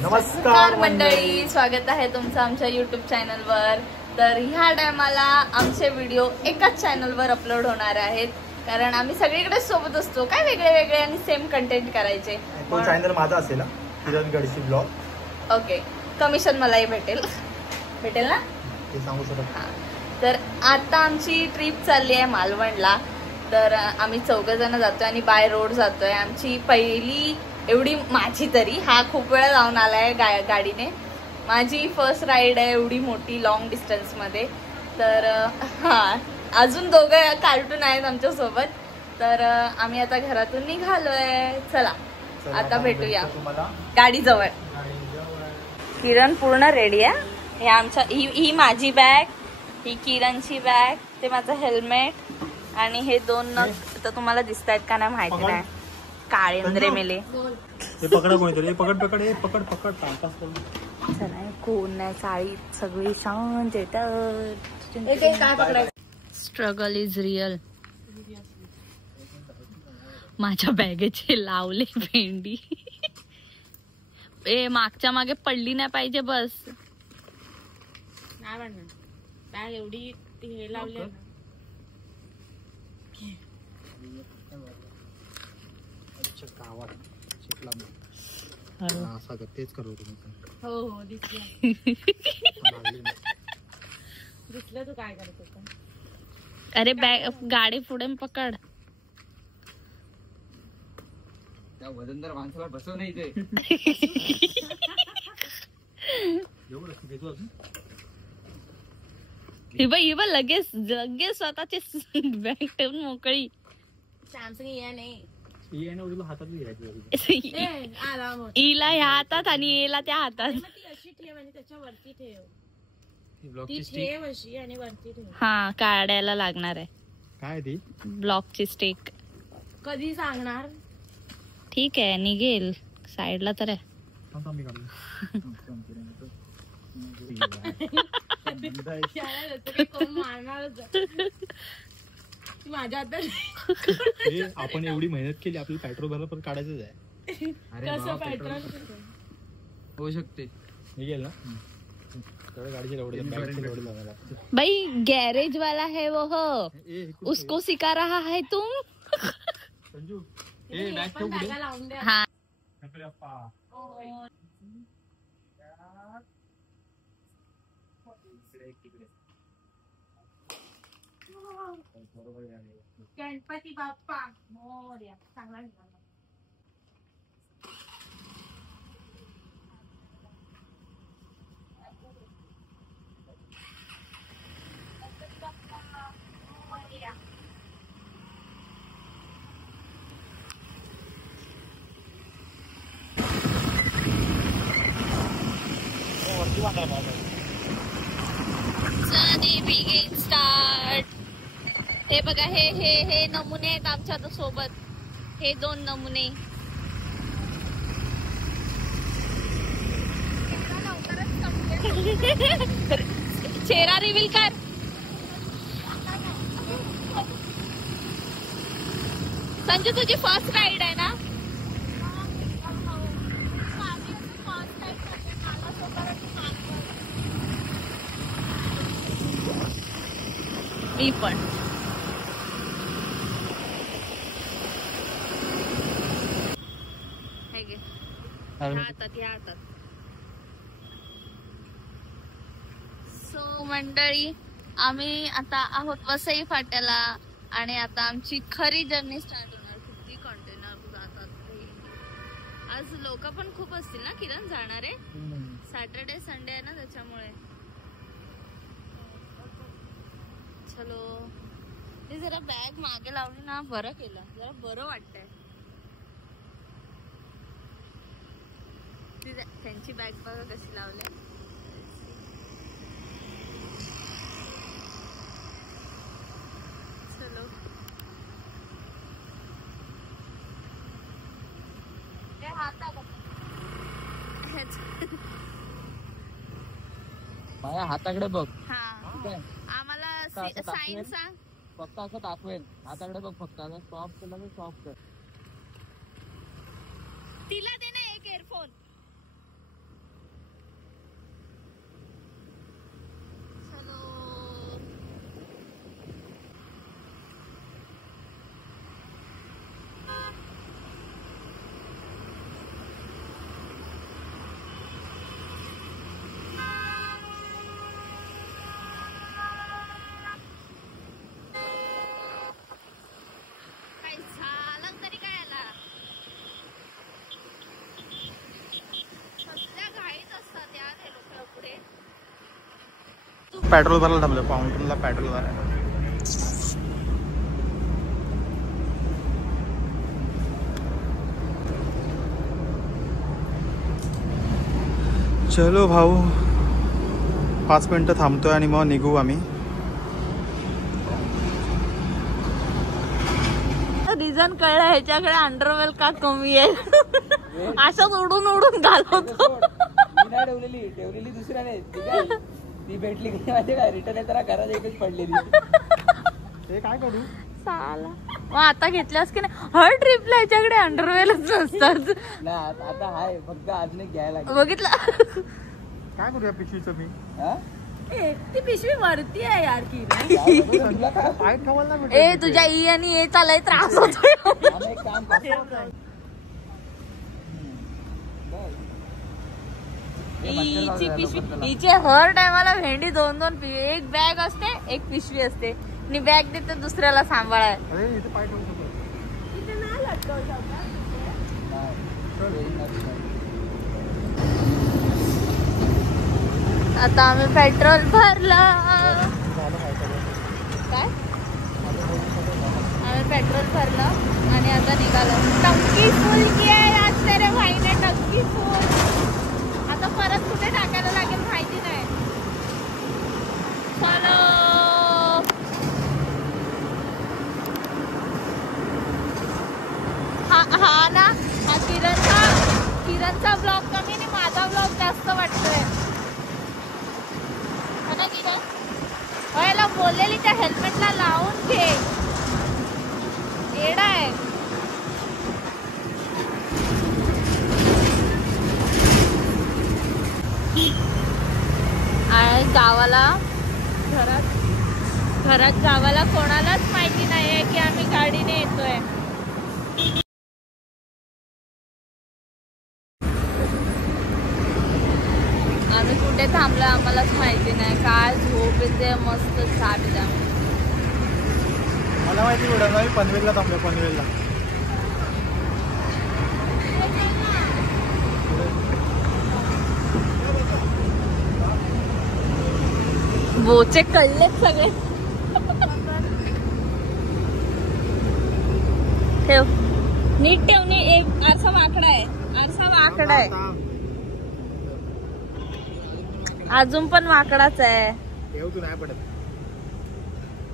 नमस्कार मंडळी, स्वागत आहे तुमचं आमच्या YouTube चॅनलवर। तर ह्या टायमाला आमचे व्हिडिओ एकाच चॅनलवर अपलोड होणार आहेत, कारण आम्ही सगळीकडे सोबत असतो, काय वेगळे वेगळे आणि सेम कंटेंट करायचे। तो चॅनल माझा असेल, किरण गडशी ब्लॉग। ओके, कमिशन मलाही भेटेल ना, ते सांगू शकत। तर आता आमची ट्रिप चालली आहे मालवणला। तर आम्ही 4 जण जातोय आणि बाय रोड जातोय। आमची पहिली एवढी, माझी तरी, हा खूप वेळा जाऊन आलाय गाडीने, माझी फर्स्ट राईड आहे एवढी मोठी लॉंग डिस्टन्स मध्ये। तर अजून 2 कार्टून आहेत आमच्या सोबत। तर आम्ही आता घरातून निघालोय, चला आता भेटूया गाडी जवळ। किरण पूर्ण रेडी आहे। हे आमच्या ही माझी बॅग, ही किरणची बॅग, ते माझं हेल्मेट आणि हे 2 नग तर तुम्हाला दिसतायत का नाही माहिती नाही, काळेंद्रे मेले। पकड कोणीतरी, पकड चला, कोण नाही, चाळी सगळी शांत येतात। Struggle is real. माझ्या बॅगेचे लावले भेंडी, मागच्या मागे पडली नाही पाहिजे बस। नाही बॅग एवढी हे लावले ना। तेच करू हो दिसलं दिसलं तू काय करत होता। अरे बॅग गाडी पुढे पकड, त्या वजनदार माणसाला बसव नाही ते। ही लगेच स्वतःचे बॅग ठेवून मोकळी। सॅमसंग ईला ह्या हातात आणि एला त्या हातात। अशी ठेव आणि त्याच्यावरती ठेव, ती ठेव अशी आणि वरती ठेव। हा, काढायला लागणार आहे काय ती ब्लॉकची स्टिक। कधी सांगणार? ठीक आहे, निघेल साईडला तर आहे। माझ्या आपण एवढी मेहनत केली, आपल्याला पेट्रोल भरलं पण काढायचंच आहे। कसं पेट्रोल होऊ शकते, निघेल ना भाई। गैरेज वाला है वो हो, उसको सिखा रहा है तुम। संजू हाँ गणपती बाप्पा मोरया। चांगला स्टार्ट। हे बघा, हे नमुने आहेत आमच्या सोबत, हे 2 नमुने। चेहरा रिव्हील कर। संजू, तुझी फर्स्ट राईड आहे ना? मी पण हातात। सो मंडळी, आम्ही आता आहोत वसई फाट्याला आणि आता आमची खरी जर्नी स्टार्ट होणार। किती कंटेनर जातात आज, लोक पण खूप असतील ना किरण जाणारे। सॅटर्डे संडे आहे ना, त्याच्यामुळे। चलो, मी जरा बॅग मागे लावली ना, बरं केलं, जरा बरं वाटतंय। त्यांची बॅग बघा कशी लावली। चलो, माझ्या हाताकडे बघ। हा, आम्हाला साईन सांग। फक्त असं दाखवेल, हाताकडे बघ फक्त। आता स्टॉप केला तर स्टॉप कर। तिला दे ना एक इयरफोन। पेट्रोल भरायला थांबलो, फाउंटनला पेट्रोल भरायला. चलो भाऊ, 5 मिनिटं थांबतोय आणि मग निघू आम्ही. रिझन कळलं, ह्याच्याकडे अंडरवेल का कमी आहे. असंच उडून उडून घालवतो. ठेवलेली दुसऱ्याने ती भेटली की माझे काय रिटर्न येताना घरात एकच पडलेली. हे काय करू साला, मग आता घेतल्यास की नाही. हर ट्रिपला ह्याच्याकडे अंडरवेलच नसतात. ना आता हाय, फक्त आज नाही घ्यायला. बघितलं काय करूया पिशवीचं मी. ती पिशवी वरती आहे यार की तुला काय पाय ठेवायला नाही ए तुझ्या ई आणि ए चालाय त्रास होतोय. आम्ही एक काम करतो. हिची पिशवी, हिचे हर टायमाला भेंडी 2-2 पिशवी. एक बॅग असते, एक पिशवी असते आणि बॅग देते दुसऱ्याला सांभाळाय. अरे इथे पाय ठेवू शकतो. आता आम्ही पेट्रोल भरलं. काय आम्ही पेट्रोल भरलं आणि आता निघालो. टंकी फुल की आहे आज तेरे भाईने, टंकी फुल. आता परत कुठे टाकायला लागेल माहिती नाही. चलो हा ना, हा किरणचा ब्लॉग कमी आणि माझा ब्लॉग जास्त वाटतोय. बोललेली त्या हेल्मेटला लावून घे. येडा आहे. आणि गावाला घरात गावाला कोणालाच माहिती नाहीये की आम्ही गाडीने येतोय. आम्ही कुठे थांबलो आम्हालाच माहिती नाही. काय झोप येते मस्त छान. मला माहिती उडा मी पनवेलला थांबलो. पनवेलला बोचे कळलेत सगळे. ठेव नीट ठेव. एक आरसा वाकडा आहे, आरसा वाकडा आहे. अजून पण वाकडाच आहे. ठेव, तू नाही पडत.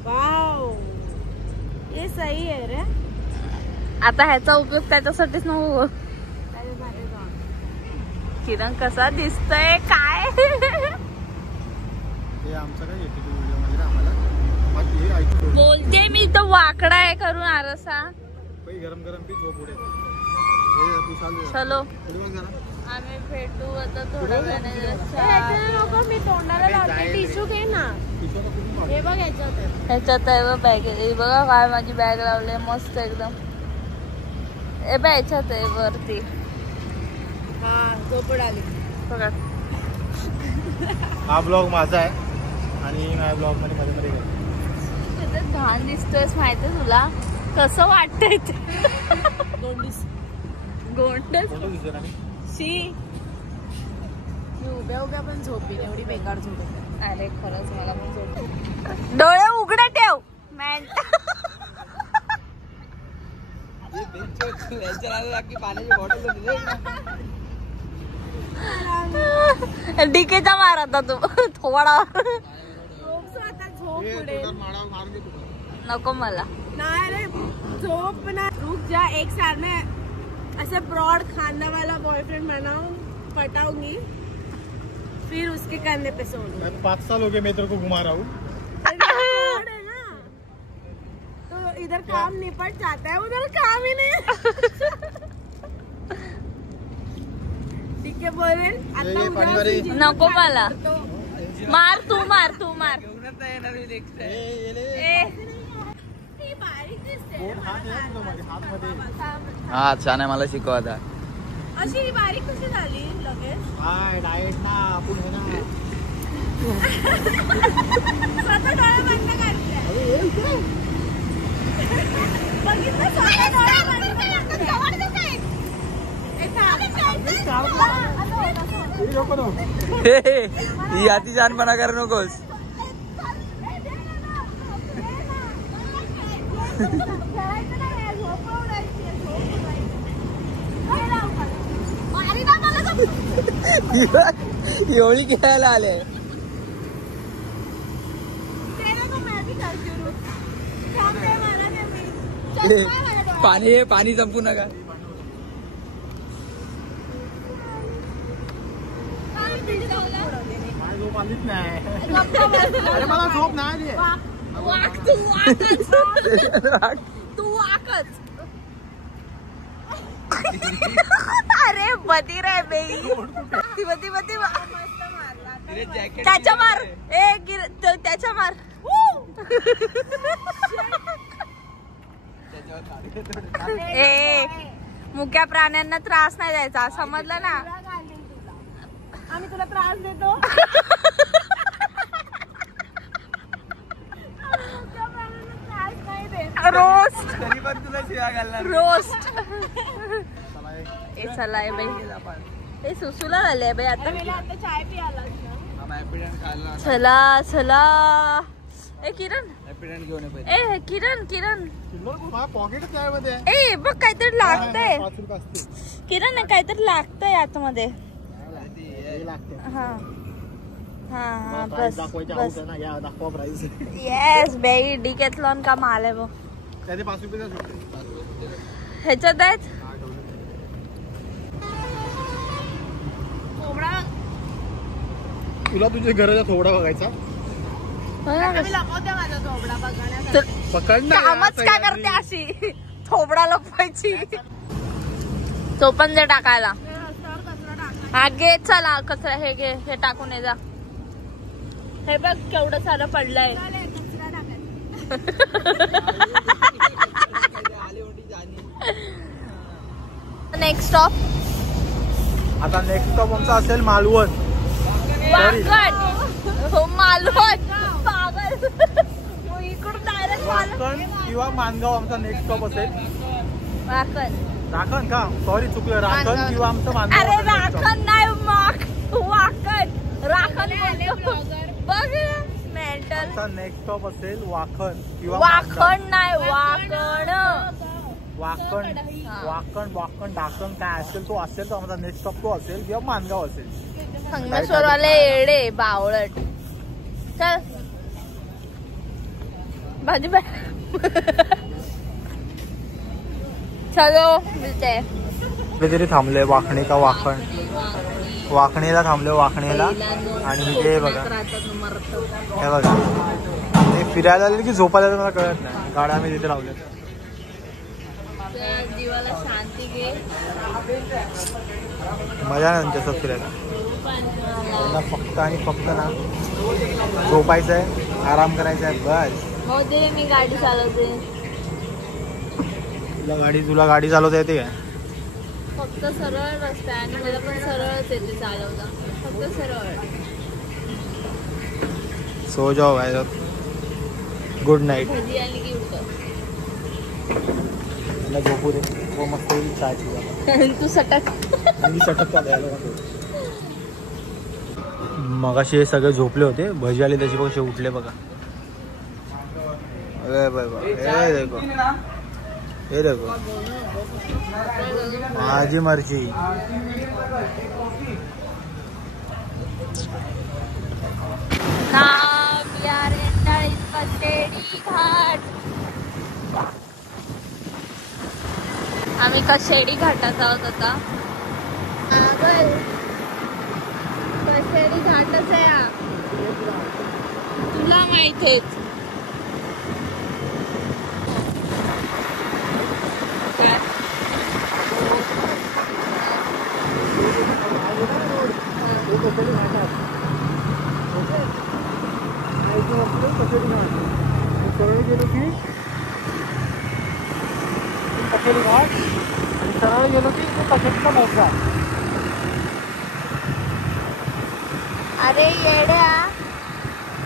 वाव, हे सही आहे रे. आता ह्याचा उपयोग त्याच्यासाठीच नको. किरण कसा दिसतोय काय. हे आमचं काय येते व्हिडिओ मध्ये आम्हाला बोलते मी तो वाकडा आहे करून आरसा. गरम गरम पी, झोप उडे. चलो आम्ही भेटू आता थोड्या वेळाने. मी तोंडाला लावते. टिश्यू घे ना. हे बघ ह्याच्यात आहे बघ बॅग. बघा काय माझी बॅग लावले मस्त एकदम. हे बघ ह्याच्यात आहे वरती. हा झोपड आली बघा. हा ब्लॉग माझा आहे आणि माझ्या ब्लॉग मध्ये मध्ये किती घाण दिसतोय माहितीये तुला. कसं वाटतंय ते. गोंडस शी. उभ्या उभ्या पण झोपी एवढी बेकार झोप. अरे खरंच मला पण झोप. डोळे उघडे ठेव. पाण्याची बॉटल डीकेचा मार आता तू थोडा. नको मला नाही रे झोप ना. रुक जा, एक साल में ऐसे ब्रॉड खाना वाला बॉयफ्रेंड बनाऊं, पटाऊंगी, फिर उसके कंधे पे सोऊंगी. 5 साल हो गए मैं तेरे को घुमा रहा हूँ. तो इधर काम निपट जाता है, उधर काम ही नहीं. ठीक है बोले. नको मला. मार तू मार. हा छान आहे. मला शिकव आता. अशी बारीक कशी झाली लगेच. डाएट ना आपण आहे ना. स्वतः डोळे बंद करते. बघितलं स्वतः डोळे बंद करते. ही अति शहाणपणा करू नकोस. एवढी खेळायला आले. पाणी संपू नका. झोप आलीच नाही. अरे मला झोप नाही. तू वाकच. अरे बधीर आहे बेई. त्याच्या मार. त्याच्या मार. मुक्या प्राण्यांना त्रास नाही द्यायचा, समजलं ना. आम्ही तुला त्रास देतो. रोस्ट तरी पण तुला शिव्या घालणार. रोस्ट. ए चला आहे बाई. ए सुसूला झाले बाई आता. चाय पियाला. चला चला. ए किरण घेऊन ए किरण पॉकेट काय मध्ये. ए बघ काहीतरी लागतंय. 5 रुपये असते. किरण काहीतरी लागतंय आतमध्ये. हा हा हा बस बस. दाखवा प्राइस. येस बाई डिकॅथलॉन का माल आहे वो. त्याचे 5 रुपये ह्याच्यात आहेत. तुला तुझ्या घराचा थोडा बघायचा. कामच का करते अशी थोबडा लपवायची. तो पण जे टाकायला. हा घे चला कचरा. हे घे हे टाकून ये जा. हे बघ केवढं सारं पडलंय. Next stop. आता नेक्स्ट स्टॉप आमचा असेल मालवण. वाकण. हो मालवण. पागल. इकडून डायरेक्ट वाकण किंवा मानगाव आमचा नेक्स्ट स्टॉप असेल. वाकण. राखण का सॉरी चुकलं. राखण किंवा आमचं अरे मानगाव. राखण नाही वाकण. राखण बघ मेंटल. आमचा नेक्स्ट स्टॉप असेल वाखण किंवा वाखण नाही वाकण. वाकण वाकण वाकण ढाकण काय असेल तो असेल तो आमचा नेक्स्ट स्टॉप तो असेल किंवा मानगाव असेल. संगमेश्वर वाले येडे बावळट. चल भाजी चलो मिळते. कुठेतरी थांबले वाखणे का वाखण. वाखणेला थांबले वाखणेला. आणि हे बघा हे बघा ते फिरायला आले की झोपायला मला कळत नाही. गाड्या आम्ही तिथे लावल्या. जीवाला शांती घे. मजा नाही तसंच फिरायला. फक्त आणि फक्त ना झोपायचं आहे आराम करायचा आहे बस. मोदी मी गाडी चालवते. तुला गाडी चालवता येते काय. फक्त सरळ रस्ता आहे आणि मला पण सरळच येते चालवता. फक्त सरळ. सो जाओ गाइस. Good night. भजी आली की उठतो. मला झोपू दे. वो मस्त चाय पिऊया. तू सटक. मी सटक का द्यायला. मगाशी हे सगळे झोपले होते. भजी आली त्याची बघ उठले बघा. अरे बाबा हे देखो हे देखो माझी मर्जी. आम्ही कशेडी घाटात आहोत आता. कशेडी घाटच आहे हा. तुला माहित आहे. गेलो की कचेरी घाट आणि सरळ गेलो की कचेरीचा मोर्चा. अरे येड्या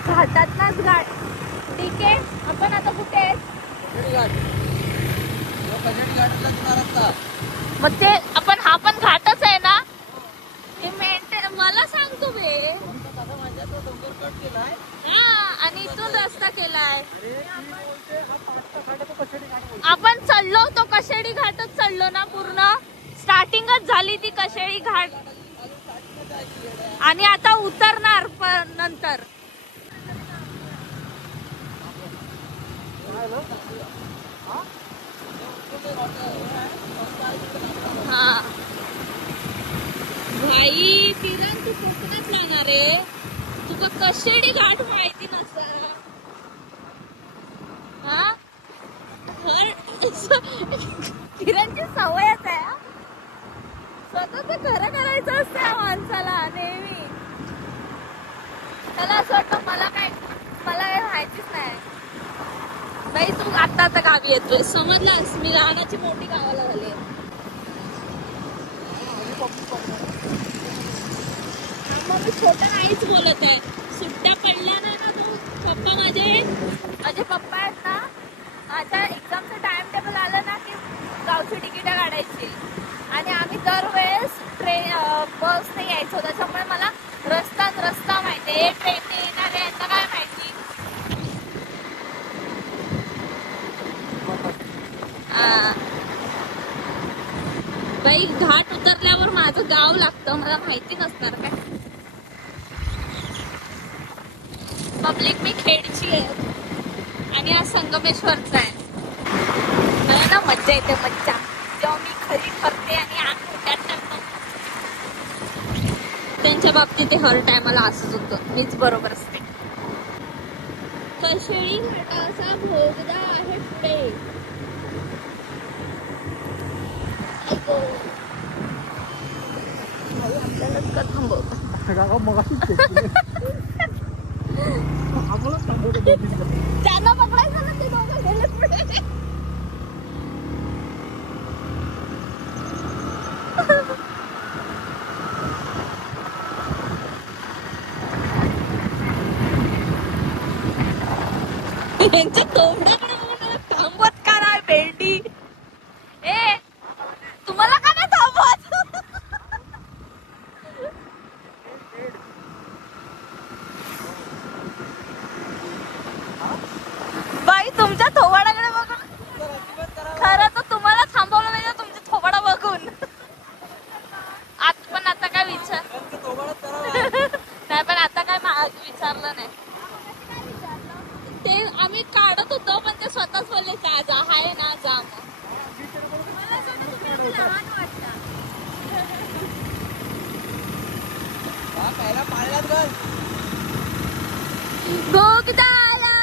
घाटातनाच घाट. ठीक आहे आपण आता कुठे आहे. मग ते आपण हा पण घाटच आहे ना. हे मला सांगतो बे. हा आणि इथून रस्ता केलाय. स्टार्टिंगच झाली ती कशेळी घाट आणि आता उतरणार नंतर. हा भाई किरण तू कोकणात राहणार रे, तुका कशेळी घाट माहिती नसा. हा किरणची सवयच आहे स्वतःच खरं करायचं असतं या माणसाला नेहमी. त्याला असं वाटतं मला काय माहितीच नाही. बाई तू आता गावी येतोय समजलास, मी लहानाची मोठी गावाला झाली. मग मी छोटं नाहीच बोलत आहे. सुट्ट्या पडल्या नाही ना, तो पप्पा माझे पप्पा आहेत ना, माझ्या एक्झामचं टाइम टेबल आलं ना की गावची तिकीटं काढायची आणि आम्ही दरवेळेस बसने यायचो. त्याच्यामुळे मला रस्ता माहिती आहे. ट्रेनने येणार आहे यांना काय माहिती. बाई घाट उतरल्यावर माझं गाव लागतं, मला माहिती नसणार काय. पब्लिक मी खेडची आहे आणि हा संगमेश्वरचा आहे. मला ना मज्जा येते, मज्जा जेव्हा मी खरी ठरते आणि आग मोठ्यात टाकतो. त्यांच्या बाबतीत ते हर टायमाला असंच होतं, मीच बरोबर असते. कशेळी घाटाचा भोगदा आहे पुढे. आपल्यालाच का थांबवत त्यांना पकडायचं ना, ते दोघं गेले पुढे. यांच्या तोंडाकडे थांबवत का नाही बेल्टी. ए तुम्हाला का नाही थांबवत. बाई तुमच्या थोबाडाकडे बघून खरं तर तुम्हाला थांबवलं नाही, तुमच्या थोबाडा बघून. आता काय विचार नाही, पण आता काय विचारलं नाही. ते आम्ही काढत होतो पण ते स्वतःच बोलले जा आहे ना जा. भोगदाला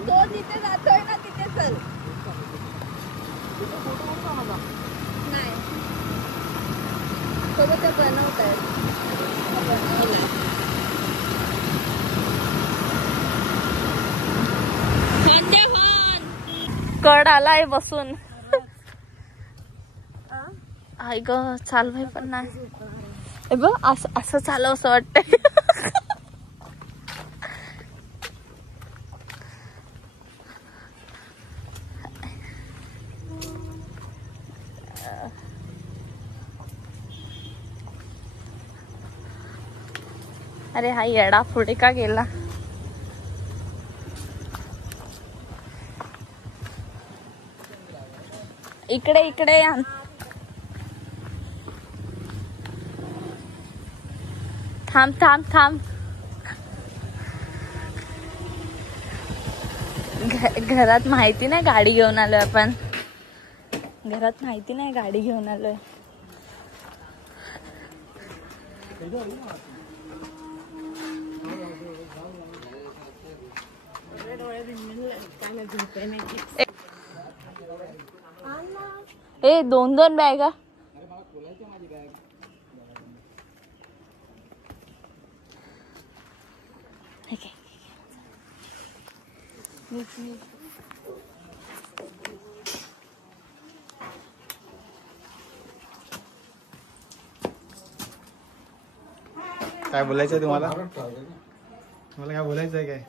तो जिथे जातोय ना तिथे चल. नाही सोबत ते बनवत आहेत. कड आलाय बसून. आई ग चालवाय पण नाही बघ, असं चालव असं वाटतंय. अरे हा येडा पुढे का गेला. इकडे या. थांब. घरात माहिती नाही गाडी घेऊन आलोय आपण. घरात माहिती नाही गाडी घेऊन आलोय. ए 2 बॅगा. काय बोलायचंय तुम्हाला? मला काय बोलायचंय काय?